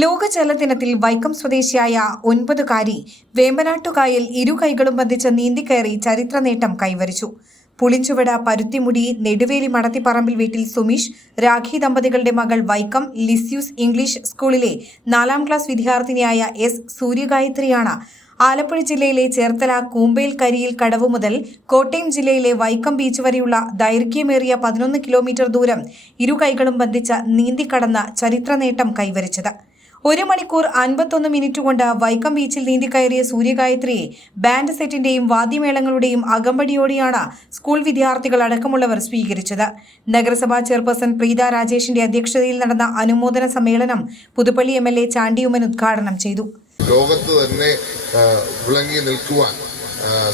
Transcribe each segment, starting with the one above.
ലോക ജലദിനത്തിൽ വൈക്കം സ്വദേശിയായ 9കാരി വേമ്പനാട്ടുകായൽ ഇരു കൈകളും ബന്ധിച്ച് നീന്തിക്കയറി ചരിത്ര നേട്ടം കൈവരിച്ചു. പുളിഞ്ചുവട പരുത്തിമുടി നെടുവേലി മടത്തിപ്പറമ്പിൽ വീട്ടിൽ സുമീഷ്, രാഖി ദമ്പതികളുടെ മകൾ വൈക്കം ലിസ്യൂസ് ഇംഗ്ലീഷ് സ്കൂളിലെ 4ാം ക്ലാസ് വിദ്യാർത്ഥിനിയായ എസ് സൂര്യഗായത്രിയാണ് ആലപ്പുഴ ജില്ലയിലെ ചേർത്തല കൂമ്പേൽ കരിയിൽ കടവ് മുതൽ കോട്ടയം ജില്ലയിലെ വൈക്കം ബീച്ച് വരെയുള്ള ദൈർഘ്യമേറിയ 11 കിലോമീറ്റർ ദൂരം ഇരു കൈകളും ബന്ധിച്ച് നീന്തിക്കടന്ന് ചരിത്ര നേട്ടം കൈവരിച്ചത്. 1 മണിക്കൂർ 51 മിനിറ്റ് കൊണ്ട് വൈക്കം ബീച്ചിൽ നീന്തിക്കയറിയ സൂര്യഗായത്രിയെ ബാൻഡ് സെറ്റിന്റെയും വാദ്യമേളങ്ങളുടെയും അകമ്പടിയോടെയാണ് സ്കൂൾ വിദ്യാർത്ഥികൾ അടക്കമുള്ളവർ സ്വീകരിച്ചത്. നഗരസഭാ ചെയർപേഴ്സൺ പ്രീത രാജേഷിന്റെ അധ്യക്ഷതയിൽ നടന്ന അനുമോദന സമ്മേളനം പുതുപ്പള്ളി MLA ചാണ്ടി ഉമ്മൻ ഉദ്ഘാടനം ചെയ്തു. ലോകത്ത് തന്നെ വിളങ്ങി നിൽക്കുവാൻ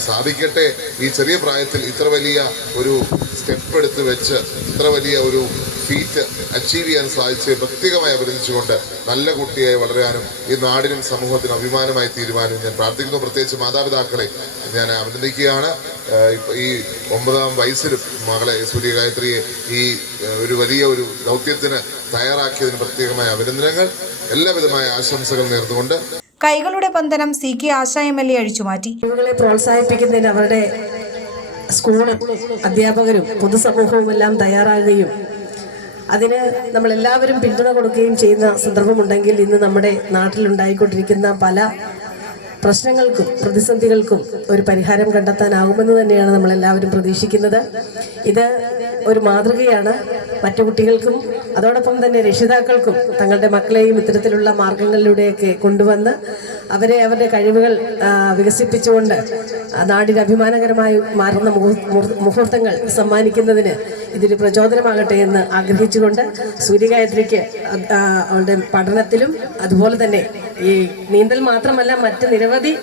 സാധിക്കട്ടെ. ഈ ചെറിയ പ്രായത്തിൽ ഇത്ര വലിയ ഒരു സ്റ്റെപ്പ് എടുത്ത് വെച്ച് ഇത്ര വലിയ ഒരു ഫീറ്റ് അച്ചീവ് ചെയ്യാൻ സാധിച്ച് പ്രത്യേകമായി അഭിനന്ദിച്ചുകൊണ്ട് നല്ല കുട്ടിയായി വളരാനും ഈ നാടിനും സമൂഹത്തിനും അഭിമാനമായി തീരുമാനം ഞാൻ പ്രാർത്ഥിക്കുന്നു. പ്രത്യേകിച്ച് മാതാപിതാക്കളെ ഞാൻ അഭിനന്ദിക്കുകയാണ്. ഈ 9ാം വയസ്സിലും മകളെ സൂര്യഗായത്രിയെ ഈ ഒരു വലിയ ഒരു ദൗത്യത്തിന് തയ്യാറാക്കിയതിന് പ്രത്യേകമായ അഭിനന്ദനങ്ങൾ, എല്ലാവിധമായ ആശംസകൾ നേർന്നുകൊണ്ട് കൈകളുടെ ബന്ധനം CK ആശ MLA അഴിച്ചുമാറ്റി. കുട്ടികളെ പ്രോത്സാഹിപ്പിക്കുന്നതിന് അവരുടെ സ്കൂളും അധ്യാപകരും പൊതുസമൂഹവും എല്ലാം തയ്യാറാകുകയും അതിന് നമ്മളെല്ലാവരും പിന്തുണ കൊടുക്കുകയും ചെയ്യുന്ന സന്ദർഭമുണ്ടെങ്കിൽ ഇന്ന് നമ്മുടെ നാട്ടിലുണ്ടായിക്കൊണ്ടിരിക്കുന്ന പല പ്രശ്നങ്ങൾക്കും പ്രതിസന്ധികൾക്കും ഒരു പരിഹാരം കണ്ടെത്താനാകുമെന്ന് തന്നെയാണ് നമ്മളെല്ലാവരും പ്രതീക്ഷിക്കുന്നത്. ഇത് ഒരു മാതൃകയാണ് മറ്റു കുട്ടികൾക്കും അതോടൊപ്പം തന്നെ രക്ഷിതാക്കൾക്കും തങ്ങളുടെ മക്കളെയും ഇത്തരത്തിലുള്ള മാർഗങ്ങളിലൂടെയൊക്കെ കൊണ്ടുവന്ന് അവരുടെ കഴിവുകൾ വികസിപ്പിച്ചുകൊണ്ട് നാടിന് അഭിമാനകരമായി മാറുന്ന മുഹൂർത്തങ്ങൾ സമ്മാനിക്കുന്നതിന് ഇതൊരു പ്രചോദനമാകട്ടെ എന്ന് ആഗ്രഹിച്ചുകൊണ്ട് സൂര്യഗായത്രിക്ക് അവളുടെ പഠനത്തിലും അതുപോലെ തന്നെ ഈ നീന്തൽ മാത്രമല്ല മറ്റ് നിരവധി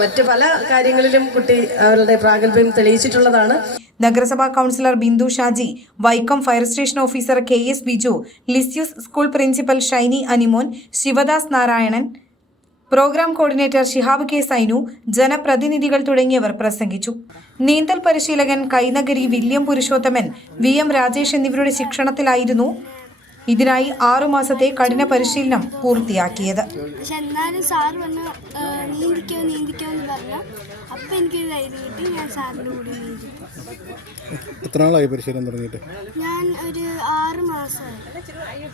മറ്റ് പല കാര്യങ്ങളിലും കുട്ടി അവരുടെ പ്രാഗൽഭ്യം തെളിയിച്ചിട്ടുള്ളതാണ്. നഗരസഭാ councillor Bindu Shaji, Vaikom fire station officer KS Biju, Lisieux school principal Shiny Animon, Sivadas Narayanan, programme coordinator Shihab K Sainu, ജനപ്രതിനിധികൾ തുടങ്ങിയവർ പ്രസംഗിച്ചു. നീന്തൽ പരിശീലകൻ കൈനഗരി വില്യം പുരുഷോത്തമൻ, VM രാജേഷ് എന്നിവരുടെ ശിക്ഷണത്തിലായിരുന്നു ഇതിനായി 6 മാസത്തെ കഠിന പരിശീലനം പൂർത്തിയാക്കിയത്. പക്ഷെ എന്നാലും സാറ് വന്ന് നീന്തിക്കോ എന്ന് പറഞ്ഞു. അപ്പം എനിക്കൊരു ധൈര്യം കിട്ടി. ഞാൻ സാറിൻ്റെ കൂടെ നീന്തി. എത്ര നാളായി പരിശീലനം തുടങ്ങിയിട്ട്? ഞാൻ ഒരു 6 മാസമായി.